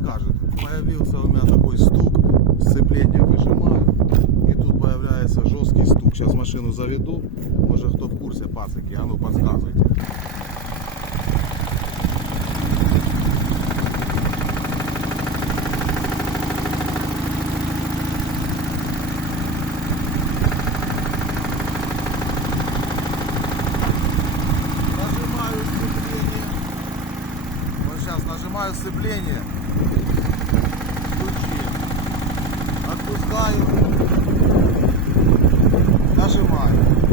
подскажет. Появился у меня такой стук, сцепление выжимаю, и тут появляется жесткий стук. Сейчас машину заведу, может кто в курсе, пацаки, а ну подсказывайте. Нажимаю сцепление, стучит, отпускаю, нажимаю.